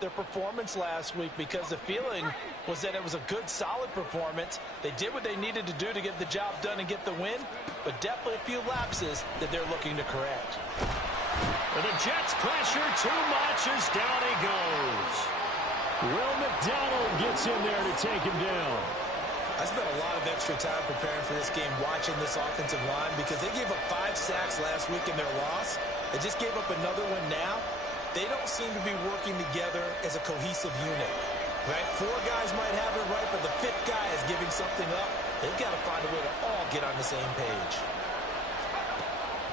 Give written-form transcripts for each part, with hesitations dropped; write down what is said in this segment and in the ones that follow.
their performance last week because the feeling was that it was a good, solid performance. They did what they needed to do to get the job done and get the win, but definitely a few lapses that they're looking to correct. And the Jets pressure too much as down he goes. Will McDonald gets in there to take him down. I spent a lot of extra time preparing for this game watching this offensive line because they gave up 5 sacks last week in their loss. They just gave up another one now. They don't seem to be working together as a cohesive unit. Right? 4 guys might have it right, but the 5th guy is giving something up. They've got to find a way to all get on the same page.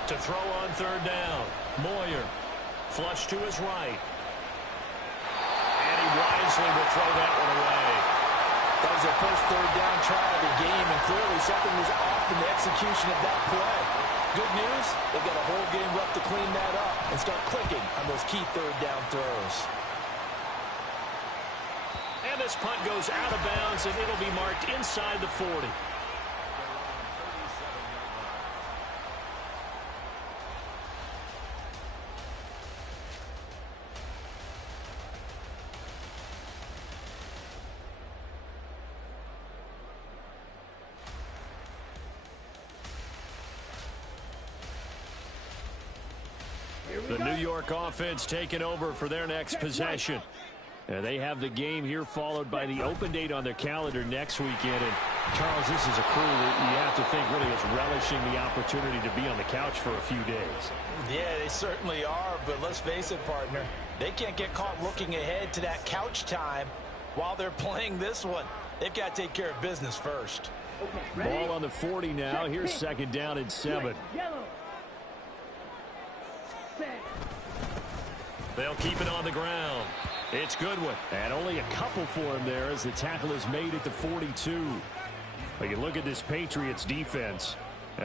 To throw on 3rd down, Moyer. Flush to his right. And he wisely will throw that one away. That was their first 3rd down try of the game, and clearly something was off in the execution of that play. Good news, they've got a whole game left to clean that up and start clicking on those key 3rd down throws. And this punt goes out of bounds, and it'll be marked inside the 40. The New York offense taking over for their next possession. They have the game here followed by the open date on their calendar next weekend. And Charles, this is a crew that you have to think really is relishing the opportunity to be on the couch for a few days. Yeah, they certainly are, but let's face it, partner. They can't get caught looking ahead to that couch time while they're playing this one. They've got to take care of business first. Ball on the 40 now. Here's 2nd down and 7. They'll keep it on the ground. It's Goodwin. And only a couple for him there as the tackle is made at the 42. But you look at this Patriots defense.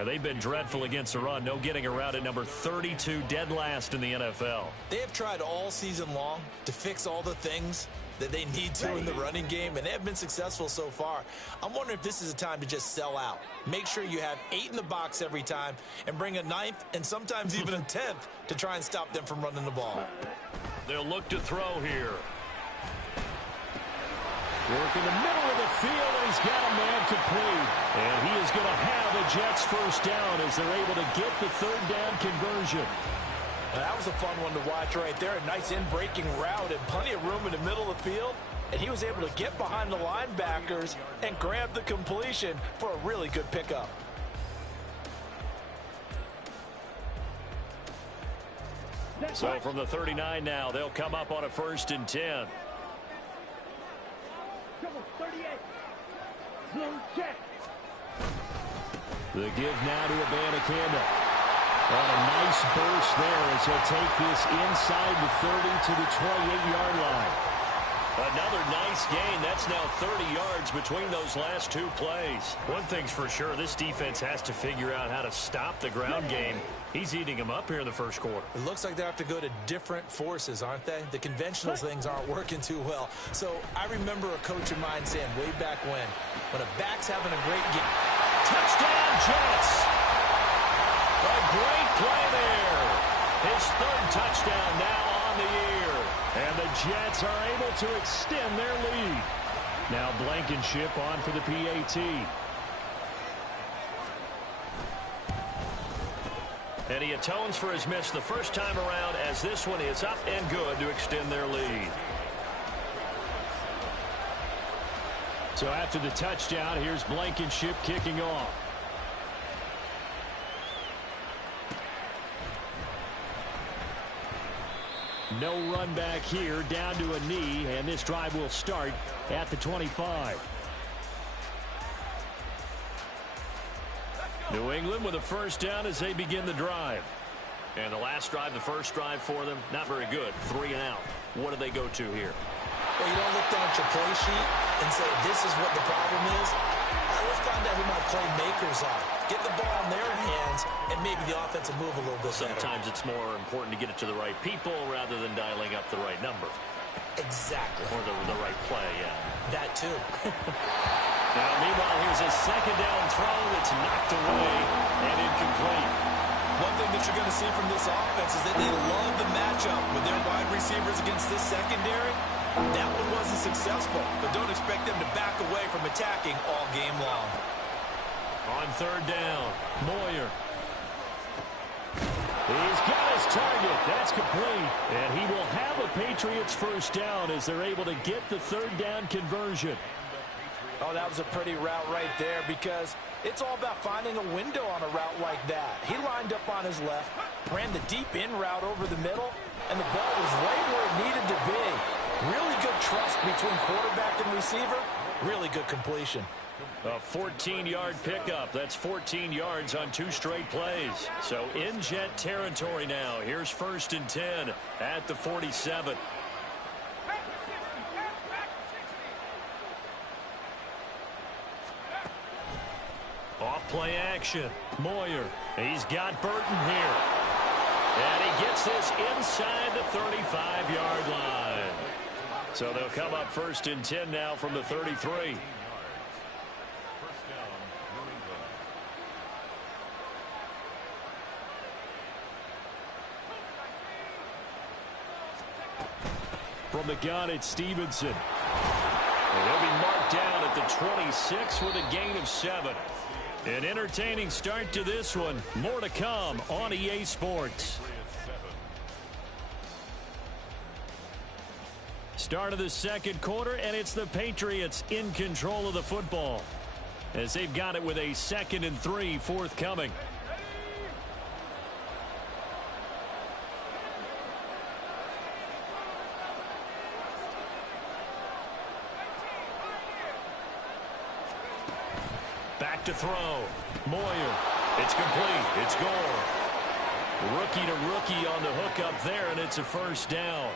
They've been dreadful against the run. No getting around at number 32, dead last in the NFL. They have tried all season long to fix all the things that they need to in the running game, and they have been successful so far. I'm wondering if this is a time to just sell out. Make sure you have 8 in the box every time and bring a 9th and sometimes even a 10th to try and stop them from running the ball. They'll look to throw here. Work in the middle of the field, and he's got a man complete. And he is going to have the Jets first down as they're able to get the 3rd down conversion. That was a fun one to watch right there. A nice in-breaking route and plenty of room in the middle of the field. And he was able to get behind the linebackers and grab the completion for a really good pickup. So from the 39 now, they'll come up on a 1st and 10. The give now to Abanikanda. And a nice burst there as he'll take this inside the 30 to the 28-yard line. Another nice gain. That's now 30 yards between those last 2 plays. One thing's for sure, this defense has to figure out how to stop the ground game. He's eating them up here in the 1st quarter. It looks like they have to go to different forces, aren't they? The conventional things aren't working too well. So I remember a coach of mine saying way back when a back's having a great game. Touchdown, Jets! A great play there. His 3rd touchdown now on the year. And the Jets are able to extend their lead. Now Blankenship on for the PAT. And he atones for his miss the first time around as this one is up and good to extend their lead. So after the touchdown, here's Blankenship kicking off. No run back here, down to a knee, and this drive will start at the 25. New England with a 1st down as they begin the drive. And the last drive, the first drive for them, not very good. 3 and out. What do they go to here? Well, you don't look down at your play sheet and say, this is what the problem is. Let's find out who my playmakers are. Get the ball in their hands, and maybe the offense will move a little bit better. Sometimes it's more important to get it to the right people rather than dialing up the right number. Exactly. Or the right play, yeah. That too. Now, meanwhile, here's a 2nd down throw that's knocked away and incomplete. One thing that you're going to see from this offense is that they love the matchup with their wide receivers against this secondary. That one wasn't successful, but don't expect them to back away from attacking all game long. On third down, Moyer. He's got his target. That's complete. And he will have a Patriots first down as they're able to get the third down conversion. Oh, that was a pretty route right there because it's all about finding a window on a route like that. He lined up on his left, ran the deep in route over the middle, and the ball was right where it needed to be. Really good trust between quarterback and receiver. Really good completion. A 14-yard pickup. That's 14 yards on 2 straight plays. So in Jet territory now. Here's 1st and 10 at the 47. Off play action. Moyer. He's got Burton here. And he gets this inside the 35-yard line. So they'll come up 1st and 10 now from the 33. From the gun, it's Stevenson. And he'll be marked down at the 26 with a gain of 7. An entertaining start to this one. More to come on EA Sports. Start of the second quarter, and it's the Patriots in control of the football as they've got it with a 2nd and 3 forthcoming. Back to throw. Moyer. It's complete. It's goal. Rookie to rookie on the hook up there, and it's a first down.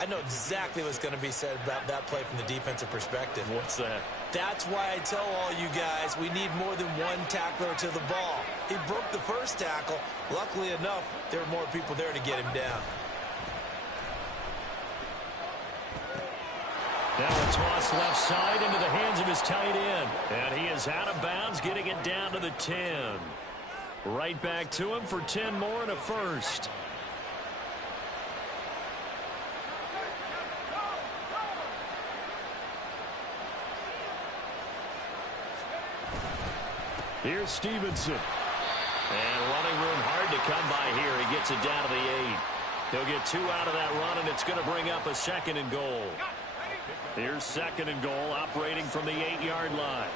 I know exactly what's going to be said about that play from the defensive perspective. What's that? That's why I tell all you guys we need more than one tackler to the ball. He broke the first tackle. Luckily enough, there were more people there to get him down. Now a toss left side into the hands of his tight end. And he is out of bounds, getting it down to the 10. Right back to him for 10 more and a first. Here's Stevenson. And running room hard to come by here. He gets it down to the 8. He'll get 2 out of that run, and it's going to bring up a 2nd and goal. Here's 2nd and goal, operating from the 8-yard line.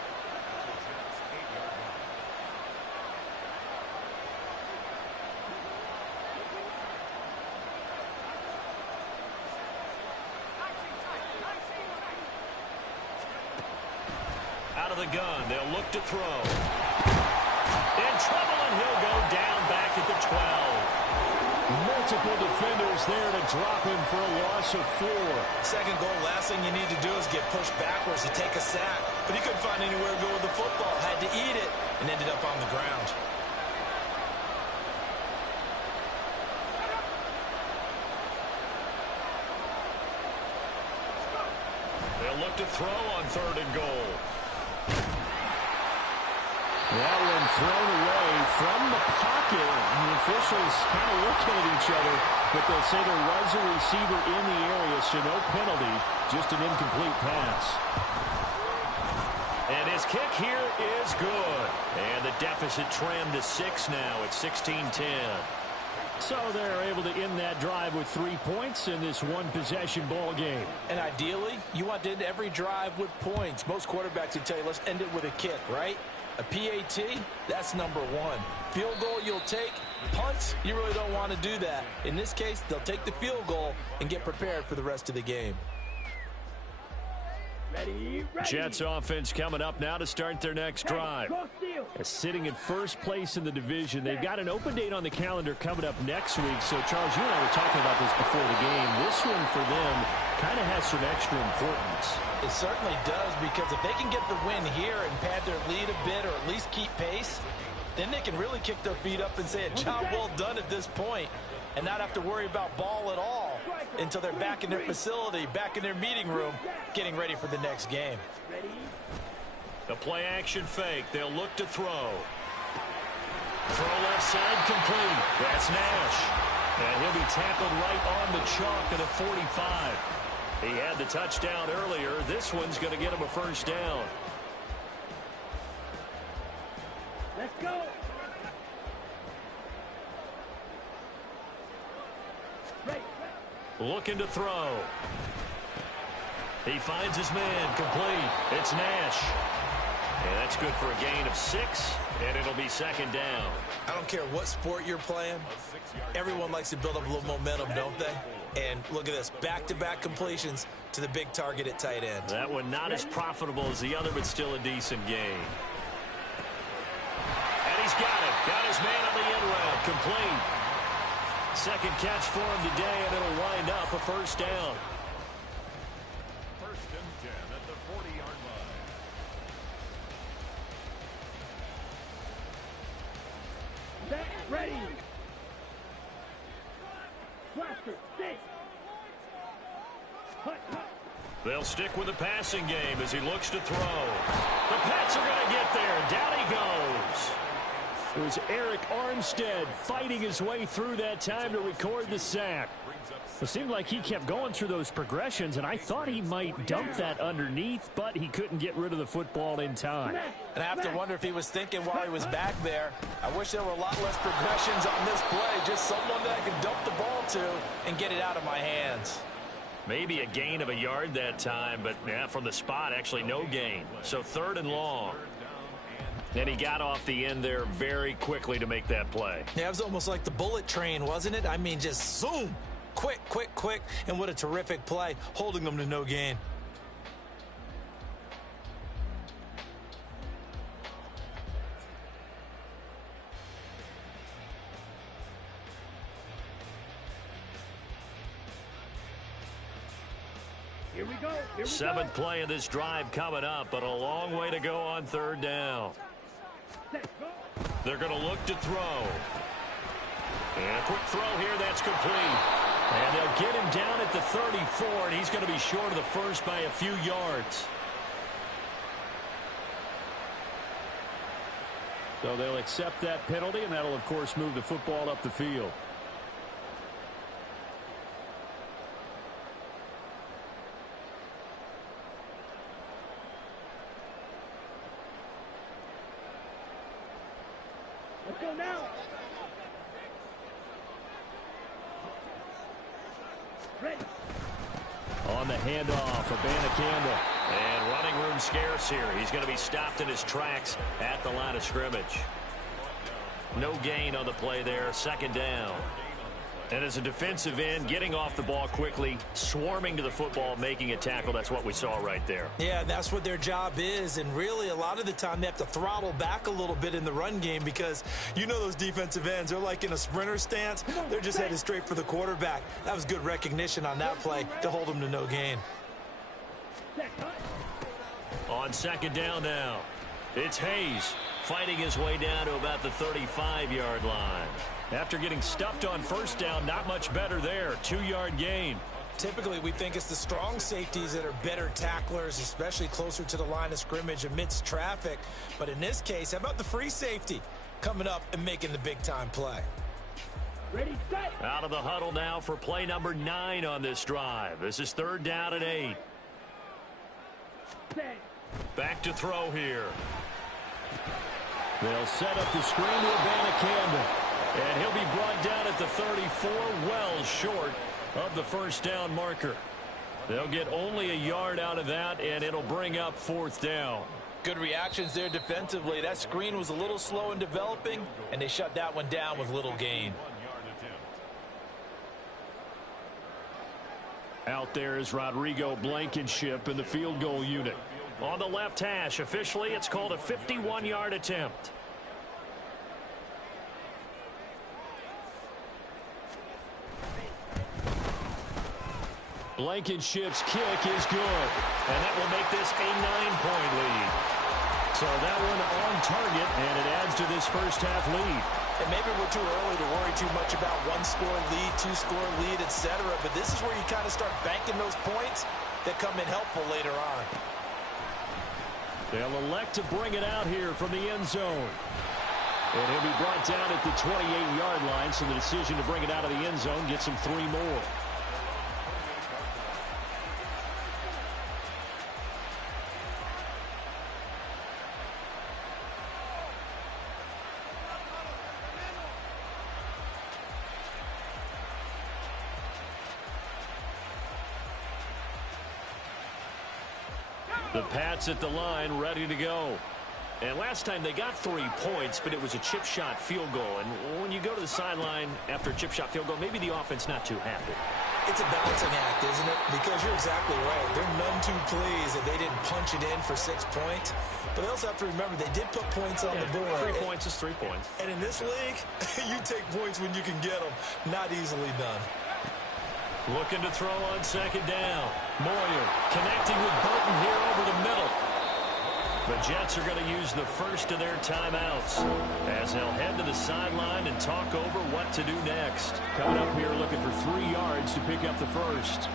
Out of the gun, they'll look to throw. In trouble, and he'll go down back at the 12. Multiple defenders there to drop him for a loss of 4. Second goal, last thing you need to do is get pushed backwards to take a sack. But he couldn't find anywhere to go with the football. Had to eat it and ended up on the ground. They'll look to throw on 3rd and goal. That one thrown away from the pocket. The officials kind of looking at each other, but they'll say there was a receiver in the area, so no penalty, just an incomplete pass. And his kick here is good. And the deficit trimmed to 6 now. It's 16-10. So they're able to end that drive with 3 points in this one-possession ball game. And ideally, you want to end every drive with points. Most quarterbacks would tell you, let's end it with a kick, right? A PAT, that's number 1. Field goal you'll take. Punts, you really don't want to do that. In this case, they'll take the field goal and get prepared for the rest of the game. Jets offense coming up now to start their next drive. Sitting in first place in the division. They've got an open date on the calendar coming up next week. So, Charles, you and I were talking about this before the game. This one for them kind of has some extra importance. It certainly does, because if they can get the win here and pad their lead a bit or at least keep pace, then they can really kick their feet up and say a job well done at this point and not have to worry about ball at all until they're back in their facility, back in their meeting room, getting ready for the next game. The play action fake. They'll look to throw. Throw left side complete. That's Nash. And he'll be tackled right on the chalk at the 45. He had the touchdown earlier. This one's going to get him a first down. Let's go. Looking to throw. He finds his man complete. It's Nash. And that's good for a gain of 6, and it'll be second down. I don't care what sport you're playing. Everyone likes to build up a little momentum, don't they? And look at this, back-to-back completions to the big target at tight end. That one not as profitable as the other, but still a decent gain. And he's got it. Got his man on the end route. Complete. Second catch for him today, and it'll wind up a first down. First and 10 at the 40-yard line. Set, ready. Blaster, stick. They'll stick with the passing game as he looks to throw. The Pats are going to get there. Down he goes. It was Eric Armstead fighting his way through that time to record the sack. It seemed like he kept going through those progressions, and I thought he might dump that underneath, but he couldn't get rid of the football in time. And I have to wonder if he was thinking while he was back there, I wish there were a lot less progressions on this play, just someone that I could dump the ball to and get it out of my hands. Maybe a gain of a yard that time, but yeah, from the spot, actually no gain. So third and long. And he got off the end there very quickly to make that play. Yeah, it was almost like the bullet train, wasn't it? I mean, just zoom. Quick, quick, quick. And what a terrific play, holding them to no gain. Here we go. Here we Seventh play of this drive coming up, but a long way to go on third down. They're going to look to throw. And a quick throw here, that's complete. And they'll get him down at the 34, and he's going to be short of the first by a few yards. So they'll accept that penalty, and that'll, of course, move the football up the field. Let's go now. Ready. On the handoff, Campbell. And running room scarce here. He's going to be stopped in his tracks at the line of scrimmage. No gain on the play there. Second down. And as a defensive end, getting off the ball quickly, swarming to the football, making a tackle. That's what we saw right there. Yeah, that's what their job is. And really, a lot of the time, they have to throttle back a little bit in the run game because you know those defensive ends, they're like in a sprinter stance. They're just headed straight for the quarterback. That was good recognition on that play to hold them to no gain. On second down now, it's Hayes fighting his way down to about the 35-yard line. After getting stuffed on first down, not much better there. 2-yard gain. Typically, we think it's the strong safeties that are better tacklers, especially closer to the line of scrimmage amidst traffic. But in this case, how about the free safety coming up and making the big-time play? Ready, set. Out of the huddle now for play number 9 on this drive. This is third down and 8. Set. Back to throw here. They'll set up the screen to Campbell. And he'll be brought down at the 34, well short of the first down marker. They'll get only a yard out of that, and it'll bring up fourth down. Good reactions there defensively. That screen was a little slow in developing, and they shut that one down with little gain. Out there is Rodrigo Blankenship in the field goal unit. On the left hash, officially, it's called a 51-yard attempt. Blankenship's kick is good. And that will make this a 9-point lead. So that one on target, and it adds to this first half lead. And maybe we're too early to worry too much about one-score lead, two-score lead, etc. But this is where you kind of start banking those points that come in helpful later on. They'll elect to bring it out here from the end zone. And he'll be brought down at the 28-yard line, so the decision to bring it out of the end zone gets him 3 more. The Pats at the line, ready to go. And last time they got 3 points, but it was a chip shot field goal. And when you go to the sideline after a chip shot field goal, maybe the offense not too happy. It's a balancing act, isn't it? Because you're exactly right. They're none too pleased that they didn't punch it in for 6 points. But they also have to remember they did put points on the board. 3 points is 3 points. And in this league, you take points when you can get them. Not easily done. Looking to throw on second down. Moyer connecting with Burton here over the middle. The Jets are going to use the first of their timeouts as they'll head to the sideline and talk over what to do next. Coming up here looking for 3 yards to pick up the first.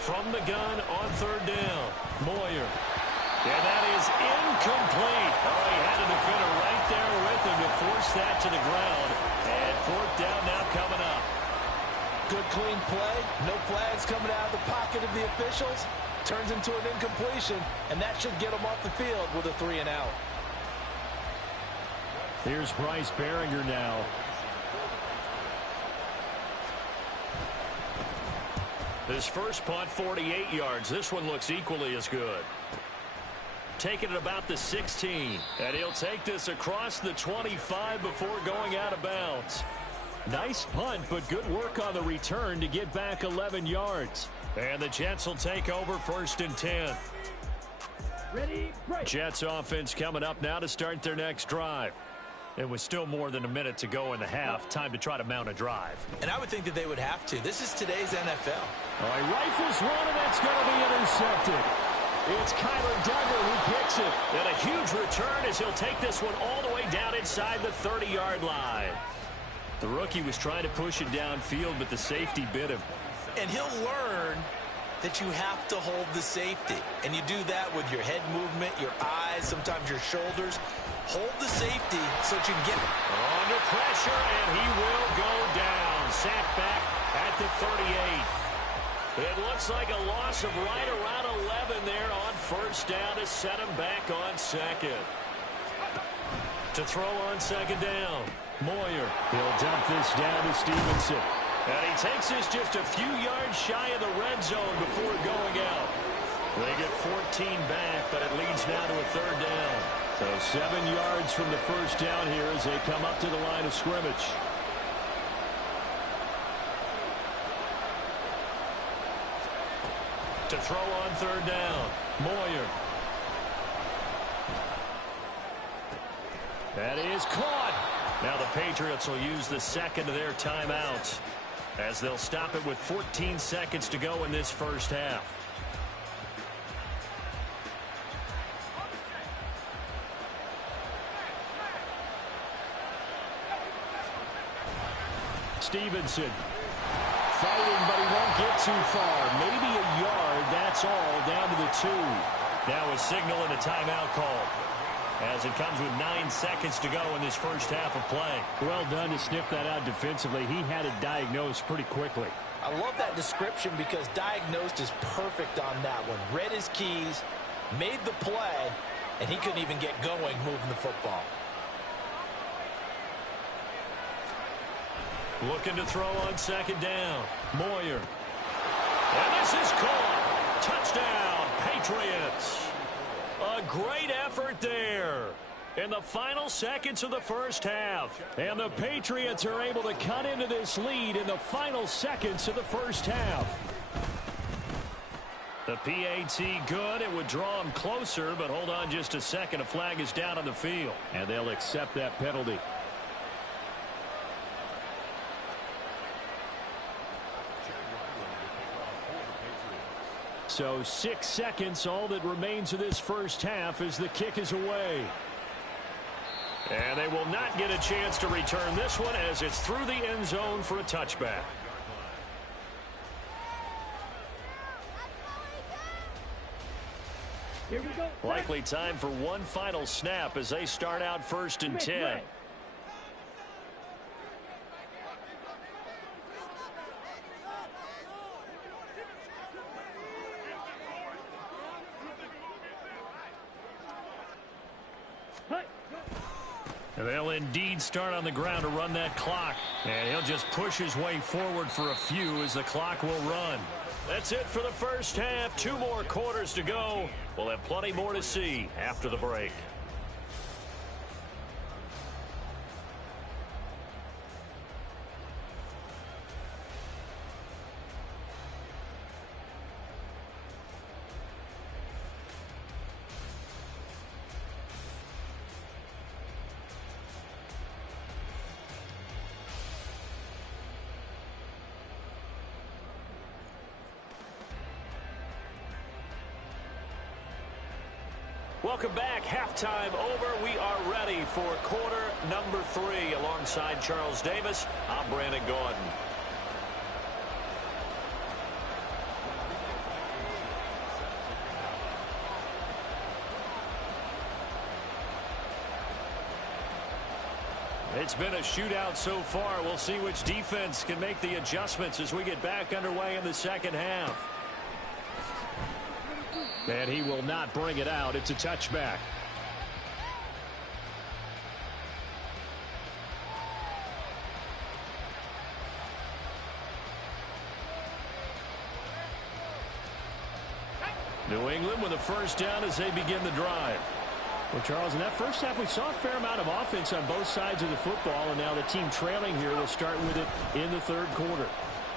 From the gun on third down. Moyer. And that is incomplete. Oh, he had a defender right there with him to force that to the ground. And fourth down now coming up. Good, clean play. No flags coming out of the pocket of the officials. Turns into an incompletion, and that should get them off the field with a 3 and out. Here's Bryce Behringer now. His first punt, 48 yards. This one looks equally as good. Taking it about the 16. And he'll take this across the 25 before going out of bounds. Nice punt, but good work on the return to get back 11 yards. And the Jets will take over 1st and 10. Ready, break. Jets offense coming up now to start their next drive. It was still more than a minute to go in the half. Time to try to mount a drive. And I would think that they would have to. This is today's NFL. All right, rifles one, and that's going to be intercepted. It's Kyler Duggar who picks it. And a huge return as he'll take this one all the way down inside the 30-yard line. The rookie was trying to push it downfield, but the safety bit him. And he'll learn that you have to hold the safety. And you do that with your head movement, your eyes, sometimes your shoulders. Hold the safety so that you can get it. Under pressure, and he will go down. Sacked back at the 38. It looks like a loss of right around 11 there on first down to set him back on second. To throw on second down. Moyer. He'll dump this down to Stevenson. And he takes this just a few yards shy of the red zone before going out. They get 14 back, but it leads now to a third down. So 7 yards from the first down here as they come up to the line of scrimmage. To throw on third down. Moyer. That is caught. Now the Patriots will use the second of their timeouts as they'll stop it with 14 seconds to go in this first half. Stevenson fighting, but he won't get too far. Maybe a yard, that's all, down to the 2. Now a signal and a timeout call as it comes with 9 seconds to go in this first half of play. Well done to sniff that out defensively. He had it diagnosed pretty quickly. I love that description because diagnosed is perfect on that one. Read his keys, made the play, and he couldn't even get going moving the football. Looking to throw on second down. Moyer. And this is caught. Touchdown, Patriots. A great effort there in the final seconds of the first half. And the Patriots are able to cut into this lead in the final seconds of the first half. The PAT good. It would draw them closer, but hold on just a second. A flag is down on the field. And they'll accept that penalty. So 6 seconds, all that remains of this first half as the kick is away. And they will not get a chance to return this one as it's through the end zone for a touchback. Here we go. Likely time for one final snap as they start out 1st and 10. And they'll indeed start on the ground to run that clock. And he'll just push his way forward for a few as the clock will run. That's it for the first half. 2 more quarters to go. We'll have plenty more to see after the break. Welcome back. Halftime over. We are ready for quarter number 3. Alongside Charles Davis, I'm Brandon Gordon. It's been a shootout so far. We'll see which defense can make the adjustments as we get back underway in the second half. And he will not bring it out. It's a touchback. New England with a first down as they begin the drive. Well, Charles, in that first half, we saw a fair amount of offense on both sides of the football, and now the team trailing here will start with it in the third quarter.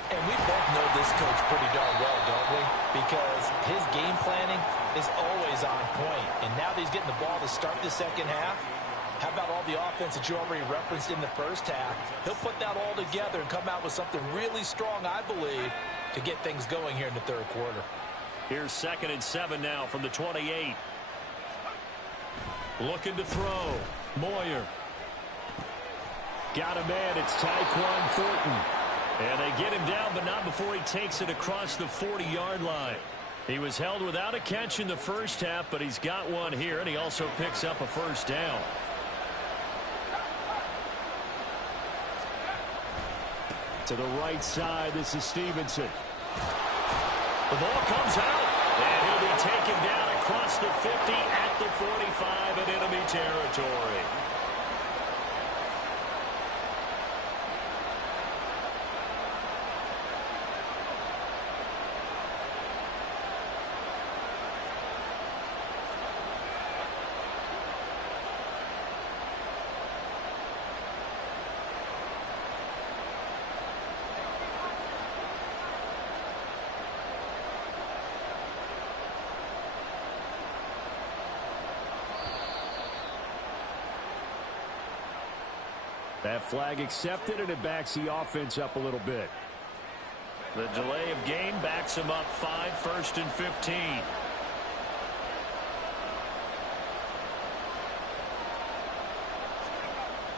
And we both know this coach pretty darn well, don't we? Because his game planning is always on point. And now that he's getting the ball to start the second half, how about all the offense that you already referenced in the first half? He'll put that all together and come out with something really strong, I believe, to get things going here in the third quarter. Here's 2nd and 7 now from the 28. Looking to throw. Moyer. Got a man. It's Tyquan Thornton. And they get him down, but not before he takes it across the 40-yard line. He was held without a catch in the first half, but he's got one here, and he also picks up a first down. To the right side, this is Stevenson. The ball comes out, and he'll be taken down across the 50 at the 45 in enemy territory. That flag accepted, and it backs the offense up a little bit. The delay of game backs him up 5, 1st and 15.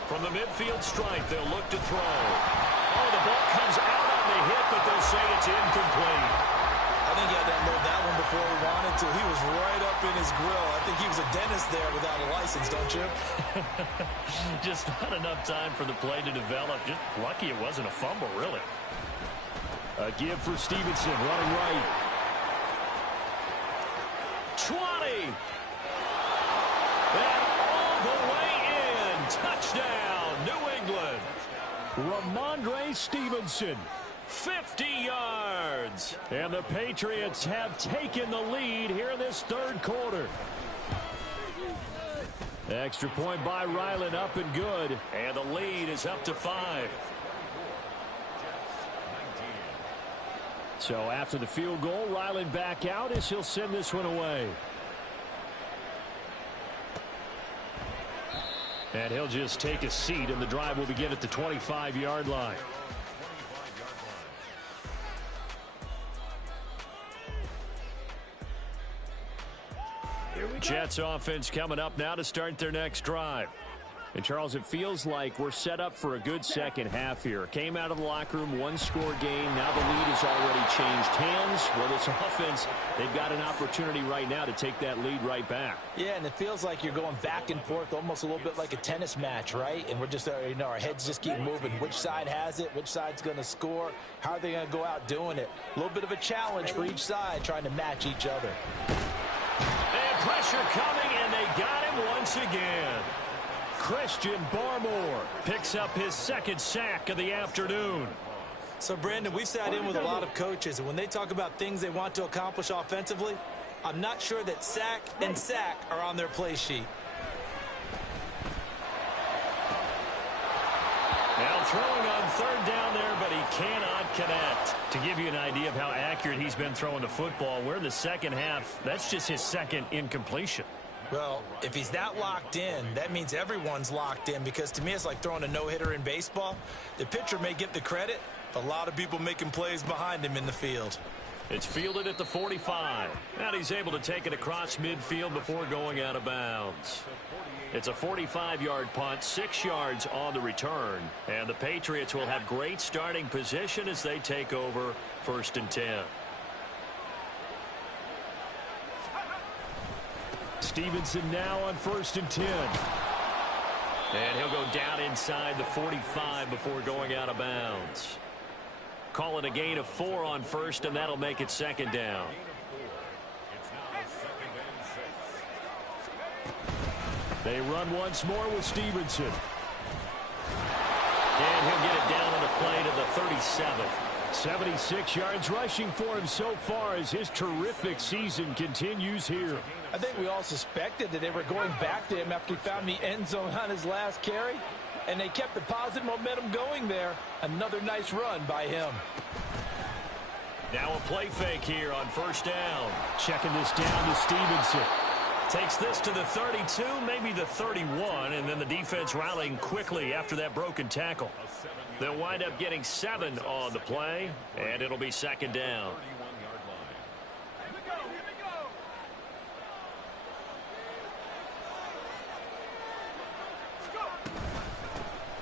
From the midfield stripe, they'll look to throw. Oh, the ball comes out on the hit, but they'll say it's incomplete. I think he had to unload that one before he wanted to. He was right up in his grill. I think he was a dentist there without a license, don't you? Just not enough time for the play to develop. Just lucky it wasn't a fumble, really. A give for Stevenson, running right. 20. And all the way in. Touchdown, New England. Ramondre Stevenson. 50 yards. And the Patriots have taken the lead here in this third quarter. Extra point by Ryland, up and good. And the lead is up to 5. So after the field goal, Ryland back out as he'll send this one away. And he'll just take a seat, and the drive will begin at the 25-yard line. Jets offense coming up now to start their next drive. And, Charles, it feels like we're set up for a good second half here. Came out of the locker room, one-score game. Now the lead has already changed hands. Well, this offense, they've got an opportunity right now to take that lead right back. Yeah, and it feels like you're going back and forth, almost a little bit like a tennis match, right? And we're just, our heads just keep moving. Which side has it? Which side's going to score? How are they going to go out doing it? A little bit of a challenge for each side, trying to match each other. And pressure coming, and they got him once again. Christian Barmore picks up his second sack of the afternoon. So, Brandon, we've sat in with a lot of coaches, and when they talk about things they want to accomplish offensively, I'm not sure that sack and sack are on their play sheet. Now throwing on third down there, but he cannot connect. To give you an idea of how accurate he's been throwing the football, we're in the second half. That's just his second incompletion. Well, if he's that locked in, that means everyone's locked in, because to me it's like throwing a no-hitter in baseball. The pitcher may get the credit, but a lot of people making plays behind him in the field. It's fielded at the 45. And he's able to take it across midfield before going out of bounds. It's a 45-yard punt, 6 yards on the return. And the Patriots will have great starting position as they take over 1st and 10. Stevenson now on 1st and 10. And he'll go down inside the 45 before going out of bounds. Calling a gain of 4 on 1st, and that'll make it 2nd down. They run once more with Stevenson. And he'll get it down on the play to the 37th. 76 yards rushing for him so far as his terrific season continues here. I think we all suspected that they were going back to him after he found the end zone on his last carry, and they kept the positive momentum going there. Another nice run by him. Now a play fake here on 1st down. Checking this down to Stevenson. Takes this to the 32, maybe the 31, and then the defense rallying quickly after that broken tackle. They'll wind up getting 7 on the play, and it'll be 2nd down.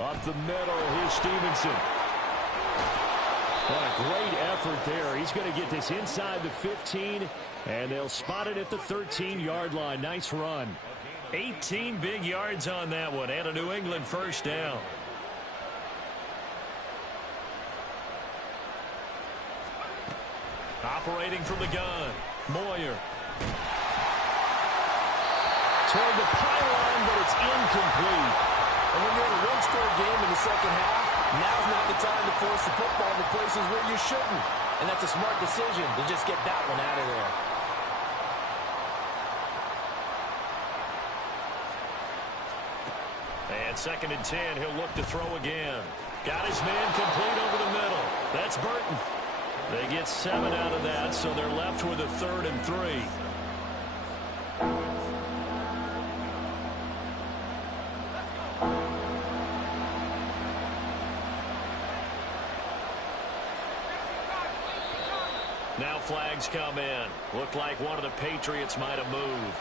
Up the middle, here's Stevenson. What a great effort there. He's going to get this inside the 15, and they'll spot it at the 13-yard line. Nice run. 18 big yards on that one, and a New England 1st down. Operating from the gun, Moyer. Toward the pylon, but it's incomplete. And when you're in a one-score game in the second half, now's not the time to force the football in the places where you shouldn't. And that's a smart decision to just get that one out of there. And 2nd and 10, he'll look to throw again. Got his man complete over the middle. That's Burton. They get 7 out of that, so they're left with a 3rd and 3. Now flags come in. Looked like one of the Patriots might have moved.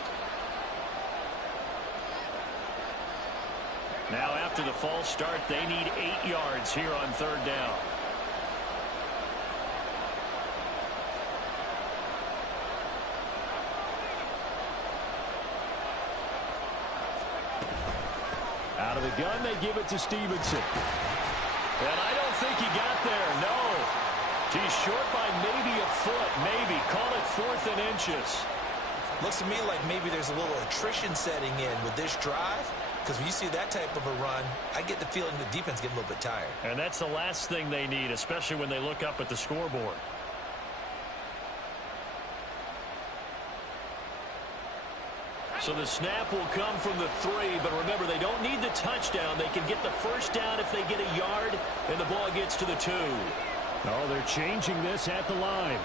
Now after the false start, they need 8 yards here on 3rd down. Out of the gun, they give it to Stevenson. And I don't think he got there, no. He's short by maybe a foot, maybe. Call it 4th and inches. Looks to me like maybe there's a little attrition setting in with this drive, because when you see that type of a run, I get the feeling the defense getting a little bit tired. And that's the last thing they need, especially when they look up at the scoreboard. So the snap will come from the 3, but remember, they don't need the touchdown. They can get the 1st down if they get a yard, and the ball gets to the 2. Oh, they're changing this at the line.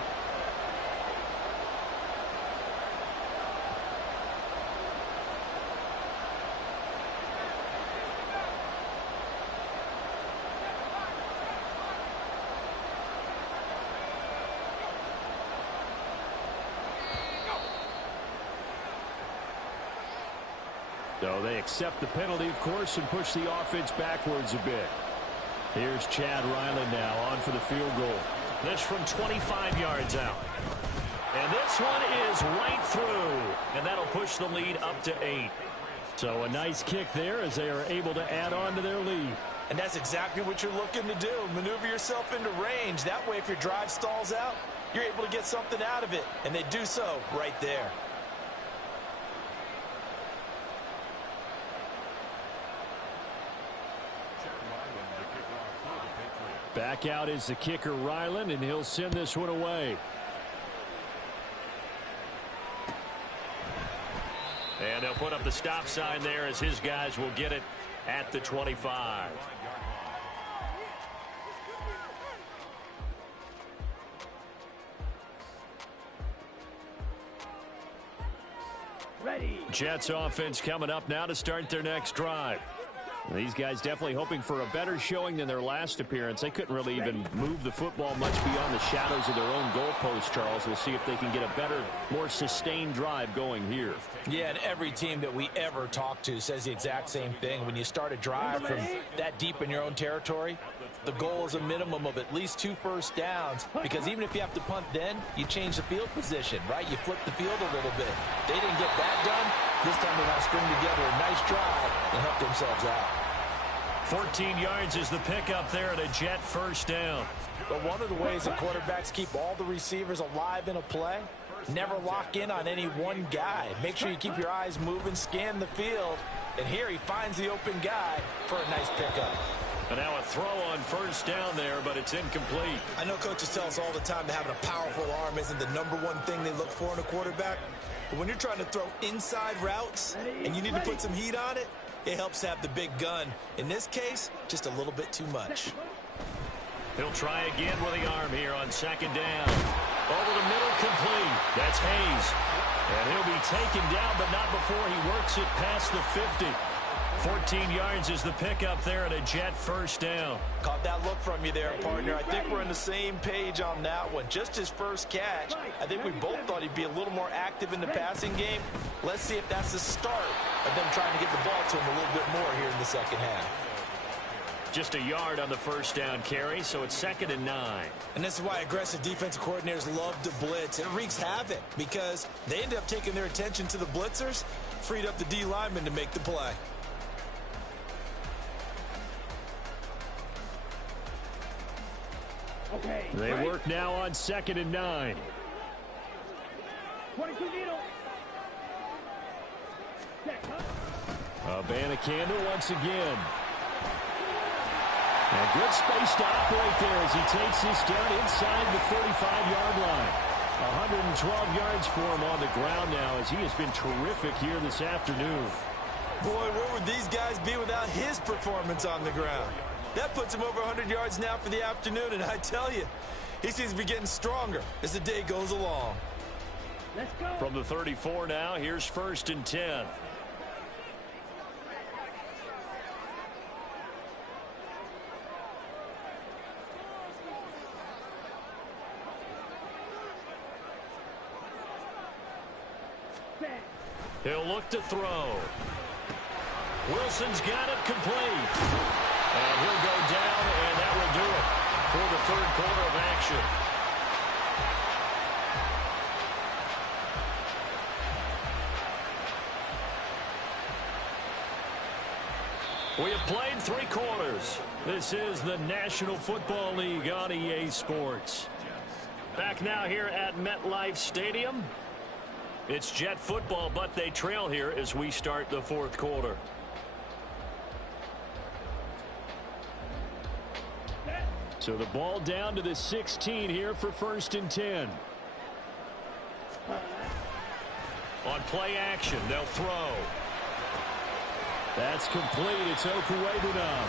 So they accept the penalty, of course, and push the offense backwards a bit. Here's Chad Ryland now on for the field goal. This from 25 yards out. And this one is right through. And that'll push the lead up to 8. So a nice kick there as they are able to add on to their lead. And that's exactly what you're looking to do. Maneuver yourself into range. That way, if your drive stalls out, you're able to get something out of it. And they do so right there. Back out is the kicker, Ryland, and he'll send this one away. And they'll put up the stop sign there as his guys will get it at the 25. Ready. Jets offense coming up now to start their next drive. These guys definitely hoping for a better showing than their last appearance. They couldn't really even move the football much beyond the shadows of their own goalpost, Charles. We'll see if they can get a better, more sustained drive going here. Yeah, and every team that we ever talk to says the exact same thing. When you start a drive from that deep in your own territory, the goal is a minimum of at least 2 first downs, because even if you have to punt then, you change the field position, right? You flip the field a little bit. They didn't get that done. This time they want to string together a nice drive and help themselves out. 14 yards is the pickup there at a Jet first down. But one of the ways that quarterbacks keep all the receivers alive in a play, never lock in on any one guy. Make sure you keep your eyes moving, scan the field, and here he finds the open guy for a nice pickup. And now a throw on first down there, but it's incomplete. I know coaches tell us all the time that having a powerful arm isn't the #1 thing they look for in a quarterback. But when you're trying to throw inside routes and you need to put some heat on it, it helps to have the big gun. In this case, just a little bit too much. He'll try again with the arm here on second down. Over the middle, complete. That's Hayes. And he'll be taken down, but not before he works it past the 50. 14 yards is the pickup there at a Jet first down. Caught that look from you there, partner. I think we're on the same page on that one. Just his first catch. I think we both thought he'd be a little more active in the passing game. Let's see if that's the start of them trying to get the ball to him a little bit more here in the second half. Just a yard on the first down carry, so it's 2nd and 9. And this is why aggressive defensive coordinators love to blitz. It wreaks havoc because they end up taking their attention to the blitzers, freed up the D lineman to make the play. Okay. They work now on 2nd and 9. 22 needle. Abanikanda once again. And good space to operate there as he takes this down inside the 35-yard line. 112 yards for him on the ground now as he has been terrific here this afternoon. Boy, where would these guys be without his performance on the ground? That puts him over 100 yards now for the afternoon, and I tell you, he seems to be getting stronger as the day goes along. Let's go. From the 34 now, here's 1st and 10. He'll look to throw. Wilson's got it complete. And he'll go down, and that will do it for the 3rd quarter of action. We have played 3 quarters. This is the National Football League on EA Sports. Back now here at MetLife Stadium. It's Jet football, but they trail here as we start the 4th quarter. So the ball down to the 16 here for 1st and 10. On play action, they'll throw. That's complete. It's Okuwebunam.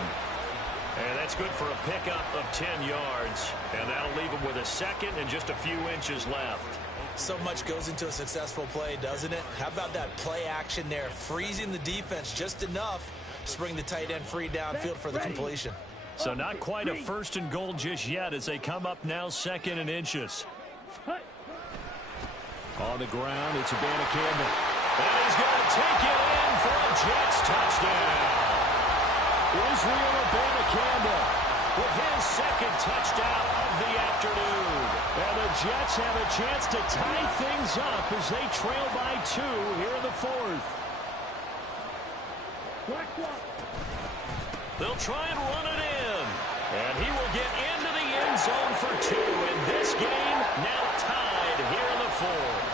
And that's good for a pickup of 10 yards. And that'll leave him with a 2nd and just a few inches left. So much goes into a successful play, doesn't it? How about that play action there? Freezing the defense just enough to bring the tight end free downfield for the completion. So not quite a 1st and goal just yet as they come up now 2nd and inches. On the ground, it's Abanikanda. And he's going to take it in for a Jets touchdown. Israel Abanikanda with his second touchdown of the afternoon. And the Jets have a chance to tie things up as they trail by 2 here in the fourth. They'll try and run it in. And he will get into the end zone for 2. And this game now tied here in the fourth.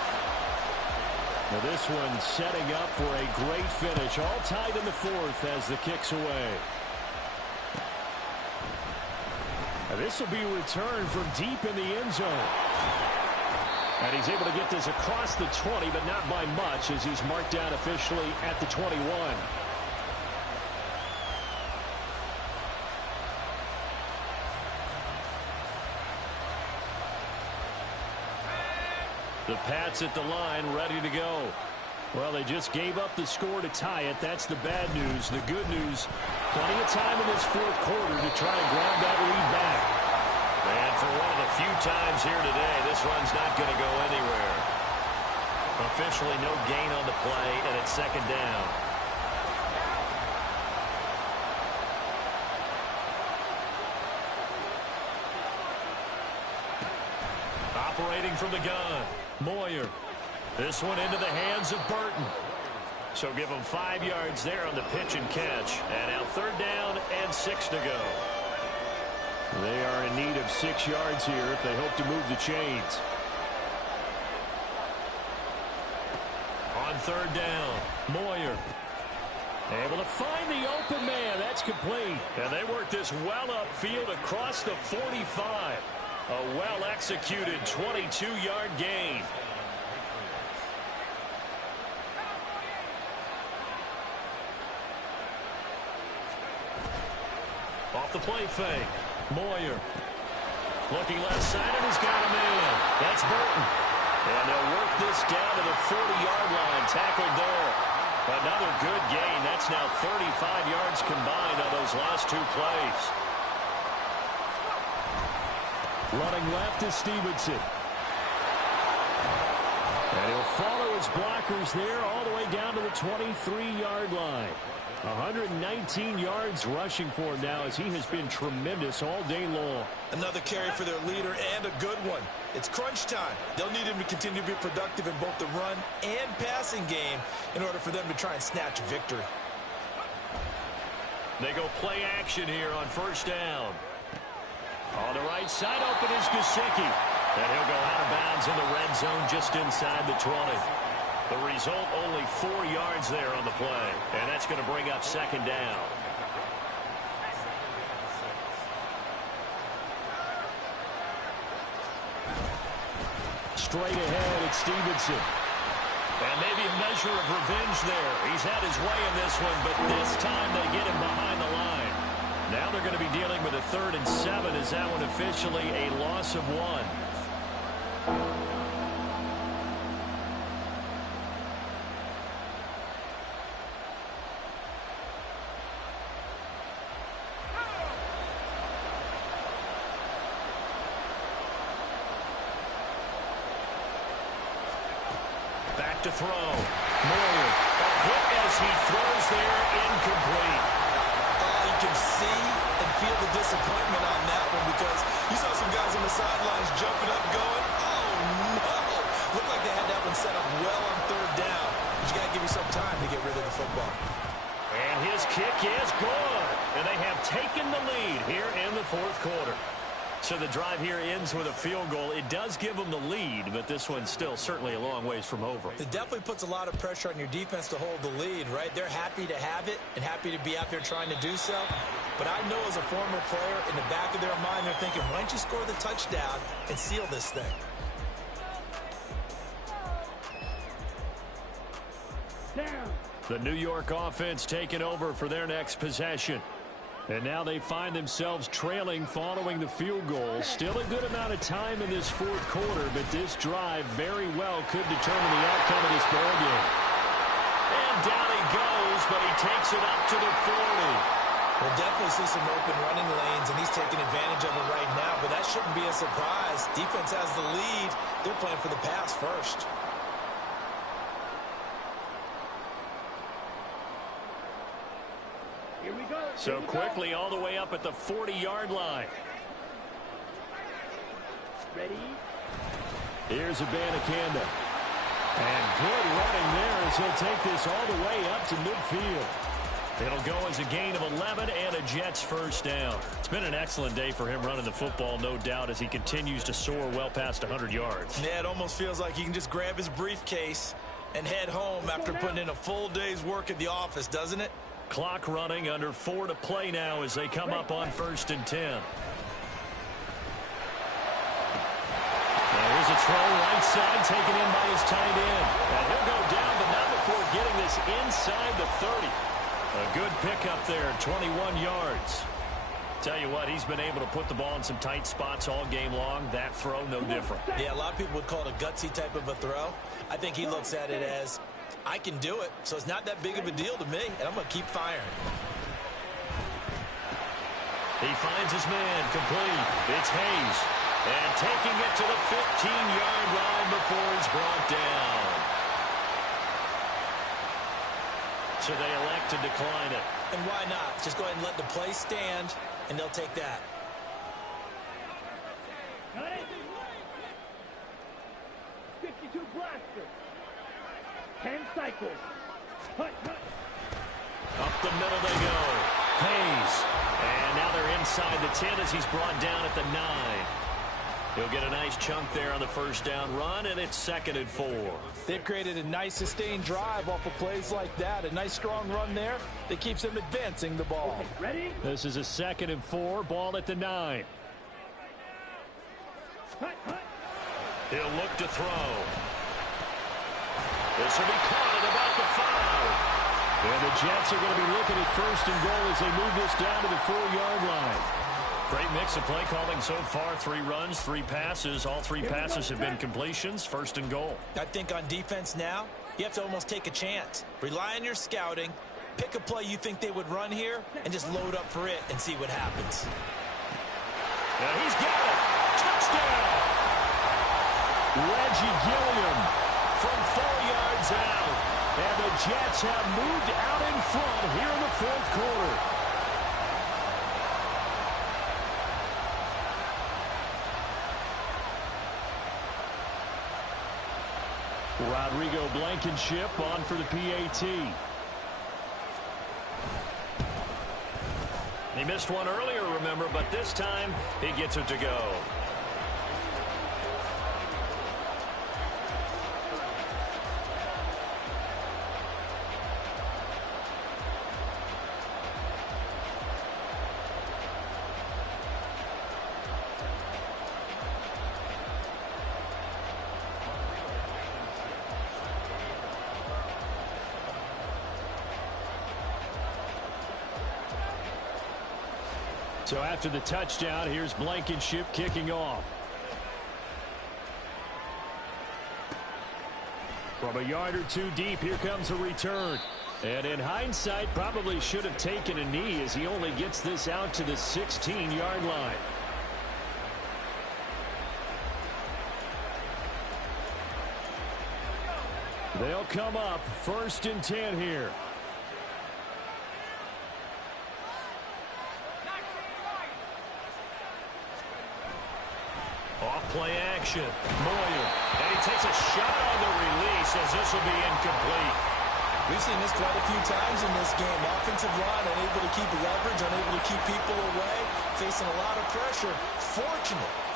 Now this one setting up for a great finish. All tied in the fourth as the kick's away. Now this will be returned from deep in the end zone. And he's able to get this across the 20, but not by much as he's marked down officially at the 21. The Pats at the line, ready to go. Well, they just gave up the score to tie it. That's the bad news. The good news, plenty of time in this fourth quarter to try and grab that lead back. And for one of the few times here today, this run's not going to go anywhere. Officially no gain on the play, and it's second down. Operating from the gun. Moyer. This one into the hands of Burton. So give them 5 yards there on the pitch and catch. And now third down and 6 to go. They are in need of 6 yards here if they hope to move the chains. On third down, Moyer. Able to find the open man. That's complete. And they work this well upfield across the 45. A well-executed 22-yard gain. Off the play fake. Moyer. Looking left side, and he's got him in. That's Burton. And they'll work this down to the 40-yard line. Tackled there. Another good gain. That's now 35 yards combined on those last 2 plays. Running left is Stevenson. And he'll follow his blockers there all the way down to the 23-yard line. 119 yards rushing for him now as he has been tremendous all day long. Another carry for their leader and a good one. It's crunch time. They'll need him to continue to be productive in both the run and passing game in order for them to try and snatch victory. They go play action here on first down. On the right side, open is Gesicki. And he'll go out of bounds in the red zone just inside the 20. The result, only 4 yards there on the play. And that's going to bring up second down. Straight ahead, it's Stevenson. And maybe a measure of revenge there. He's had his way in this one, but this time they get him behind the line. Now they're going to be dealing with a 3rd and 7. Is that one officially a loss of 1? Back to throw. Moyer. A hit as he throws there, incomplete. You can see and feel the disappointment on that one because you saw some guys on the sidelines jumping up going, oh no. Looked like they had that one set up well on third down. But you got to give yourself time to get rid of the football. And his kick is good. And they have taken the lead here in the fourth quarter. So the drive here ends with a field goal. It does give them the lead, but this one's still certainly a long ways from over. It definitely puts a lot of pressure on your defense to hold the lead, right? They're happy to have it and happy to be out there trying to do so. But I know as a former player, in the back of their mind, they're thinking, why don't you score the touchdown and seal this thing? Down. The New York offense taking over for their next possession. And now they find themselves trailing following the field goal. Still a good amount of time in this fourth quarter, but this drive very well could determine the outcome of this ball game. And down he goes, but he takes it up to the 40. We'll definitely see some open running lanes, and he's taking advantage of it right now, but that shouldn't be a surprise. Defense has the lead. They're playing for the pass first. So quickly all the way up at the 40-yard line. Ready? Here's Abanikanda. And good running there as he'll take this all the way up to midfield. It'll go as a gain of 11 and a Jets first down. It's been an excellent day for him running the football, no doubt, as he continues to soar well past 100 yards. Yeah, it almost feels like he can just grab his briefcase and head home after putting in a full day's work at the office, doesn't it? Clock running, under 4 to play now as they come up on 1st and 10. Now here's a throw right side taken in by his tight end. And he'll go down, but not before getting this inside the 30. A good pickup there, 21 yards. Tell you what, he's been able to put the ball in some tight spots all game long. That throw, no different. Yeah, a lot of people would call it a gutsy type of a throw. I think he looks at it as, I can do it, so it's not that big of a deal to me, and I'm going to keep firing. He finds his man, complete. It's Hayes. And taking it to the 15-yard line before he's brought down. So they elect to decline it. And why not? Just go ahead and let the play stand, and they'll take that. Got it. 52 blaster. 10 cycles. Hut, hut. Up the middle they go. Hayes. And now they're inside the 10 as he's brought down at the 9. He'll get a nice chunk there on the first down run, and it's 2nd and 4. They've created a nice sustained drive off of plays like that. A nice strong run there that keeps them advancing the ball. Okay, ready? This is a 2nd and 4, ball at the 9. Hut, hut. He'll look to throw. This will be caught at about the 5. And the Jets are going to be looking at 1st and goal as they move this down to the 4-yard line. Great mix of play calling so far. 3 runs, 3 passes. All 3 passes have been completions. 1st and goal. I think on defense now, you have to almost take a chance. Rely on your scouting. Pick a play you think they would run here and just load up for it and see what happens. Now he's got it. Touchdown. Reggie Gilliam from 4 yards out. And the Jets have moved out in front here in the 4th quarter. Rodrigo Blankenship on for the PAT. He missed one earlier, remember, but this time he gets it to go. So after the touchdown, here's Blankenship kicking off. From a yard or 2 deep, here comes a return. And in hindsight, probably should have taken a knee as he only gets this out to the 16-yard line. They'll come up 1st and 10 here. Off-play action. Moyer. And he takes a shot on the release as this will be incomplete. We've seen this quite a few times in this game. Offensive line unable to keep leverage, unable to keep people away, facing a lot of pressure.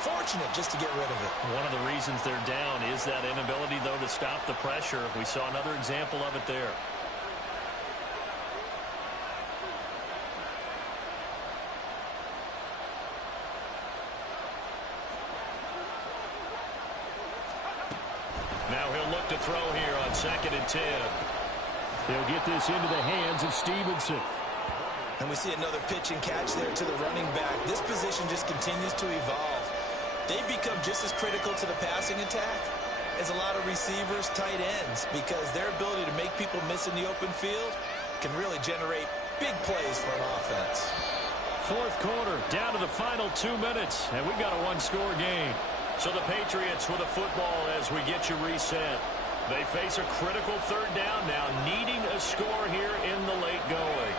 Fortunate just to get rid of it. One of the reasons they're down is that inability, though, to stop the pressure. We saw another example of it there. Now he'll look to throw here on 2nd and 10. He'll get this into the hands of Stevenson. And we see another pitch and catch there to the running back. This position just continues to evolve. They become just as critical to the passing attack as a lot of receivers, tight ends, because their ability to make people miss in the open field can really generate big plays for an offense. 4th quarter, down to the final 2 minutes, and we've got a 1-score game. So the Patriots with a football as we get you reset. They face a critical 3rd down now, needing a score here in the late going.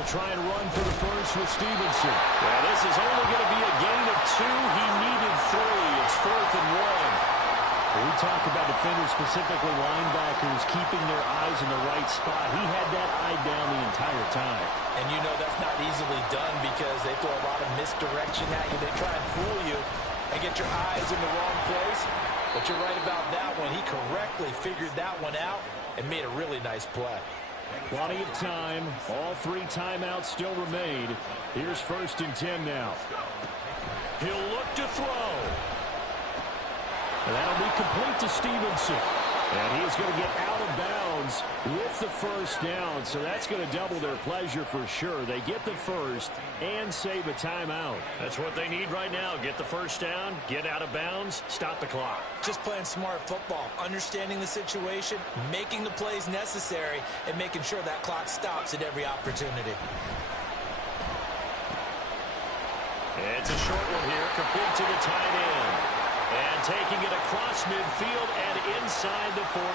They'll try and run for the first with Stevenson. Well, this is only going to be a gain of 2. He needed 3. It's 4th and 1. We talk about defenders, specifically linebackers, keeping their eyes in the right spot. He had that eye down the entire time. And you know that's not easily done because they throw a lot of misdirection at you. They try and fool you and get your eyes in the wrong place. But you're right about that one. He correctly figured that one out and made a really nice play. Plenty of time. All 3 timeouts still remain. Here's 1st and 10 now. He'll look to throw. And that'll be complete to Stevenson. And he's going to get out of bounds with the first down. So that's going to double their pleasure for sure. They get the first and save a timeout. That's what they need right now. Get the first down, get out of bounds, stop the clock. Just playing smart football, understanding the situation, making the plays necessary, and making sure that clock stops at every opportunity. It's a short one here, complete to the tight end. And taking it across midfield and inside the 45.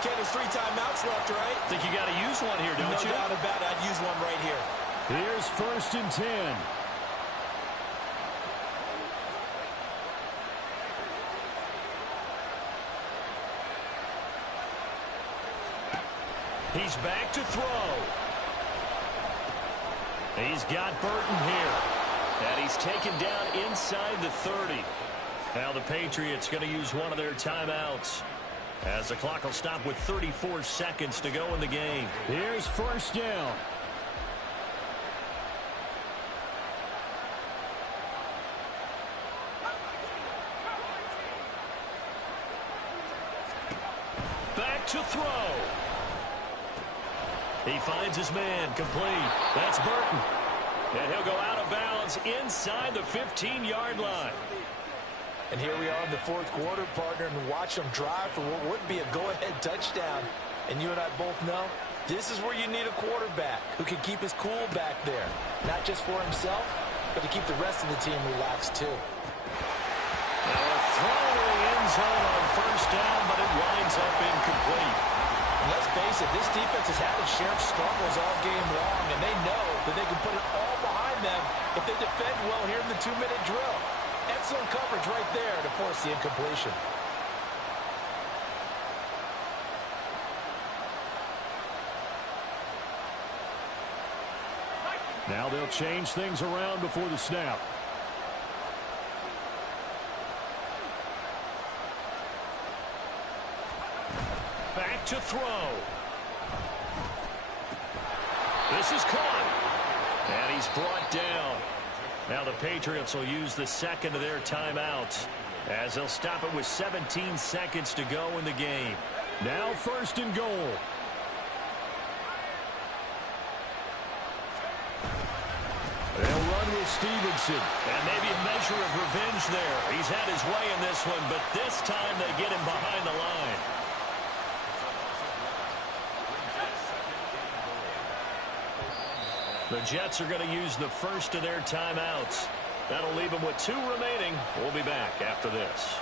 Okay, there's 3 timeouts left, right? Think you got to use one here, don't you? No doubt about it. I'd use one right here. Here's 1st and 10. He's back to throw. He's got Burton here. And he's taken down inside the 30. Now the Patriots going to use one of their timeouts, as the clock will stop with 34 seconds to go in the game. Here's 1st down. Back to throw. He finds his man, complete. That's Burton. And he'll go out of bounds inside the 15-yard line. And here we are in the 4th quarter, partner, and watch them drive for what would be a go-ahead touchdown. And you and I both know this is where you need a quarterback who can keep his cool back there. Not just for himself, but to keep the rest of the team relaxed too. Now a throw to the end zone on 1st down, but it winds up incomplete. And let's face it, this defense has had its share of struggles all game long, and they know that they can put it all behind them if they defend well here in the 2-minute drill. Excellent coverage right there to force the incompletion. Now they'll change things around before the snap. Back to throw. This is caught. And he's brought down. Now the Patriots will use the 2nd of their timeouts, as they'll stop it with 17 seconds to go in the game. Now 1st and goal. They'll run with Stevenson. And maybe a measure of revenge there. He's had his way in this one, but this time they get him behind the line. The Jets are going to use the 1st of their timeouts. That'll leave them with 2 remaining. We'll be back after this.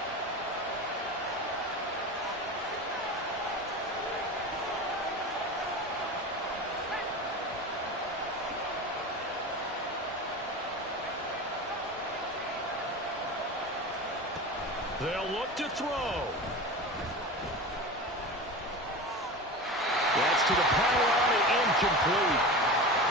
They'll look to throw. That's to the pylon and incomplete.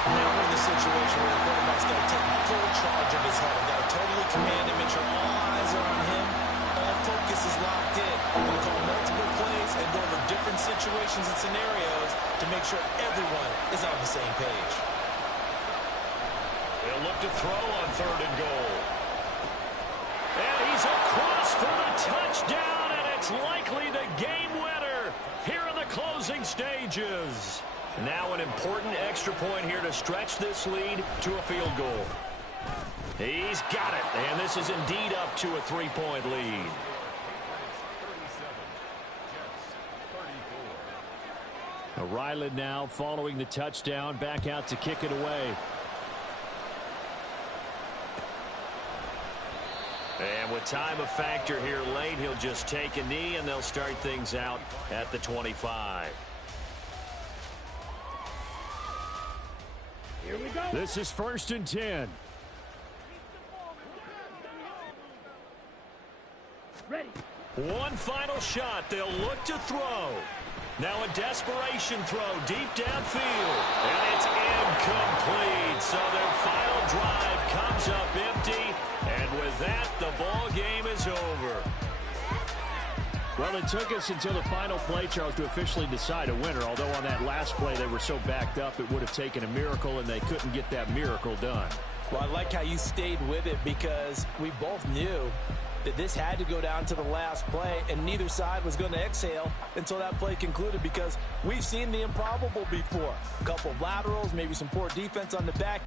Now we're in the situation where the quarterback's got to take full charge of his head. Got to totally command him, make sure all eyes are on him. All focus is locked in. Going to call multiple plays and go over different situations and scenarios to make sure everyone is on the same page. They'll look to throw on 3rd and goal. And he's across for the touchdown, and it's likely the game winner here in the closing stages. Now an important extra point here to stretch this lead to a field goal. He's got it, and this is indeed up to a 3-point lead. Ryland now following the touchdown, back out to kick it away. And with time a factor here late, he'll just take a knee, and they'll start things out at the 25. Here we go. This is 1st and 10. Ready. One final shot. They'll look to throw. Now a desperation throw deep downfield. And it's incomplete. So their final drive comes up empty. And with that, the ball game is over. Well, it took us until the final play, Charles, to officially decide a winner. Although on that last play they were so backed up, it would have taken a miracle, and they couldn't get that miracle done. Well, I like how you stayed with it because we both knew that this had to go down to the last play, and neither side was going to exhale until that play concluded because we've seen the improbable before. A couple of laterals, maybe some poor defense on the back.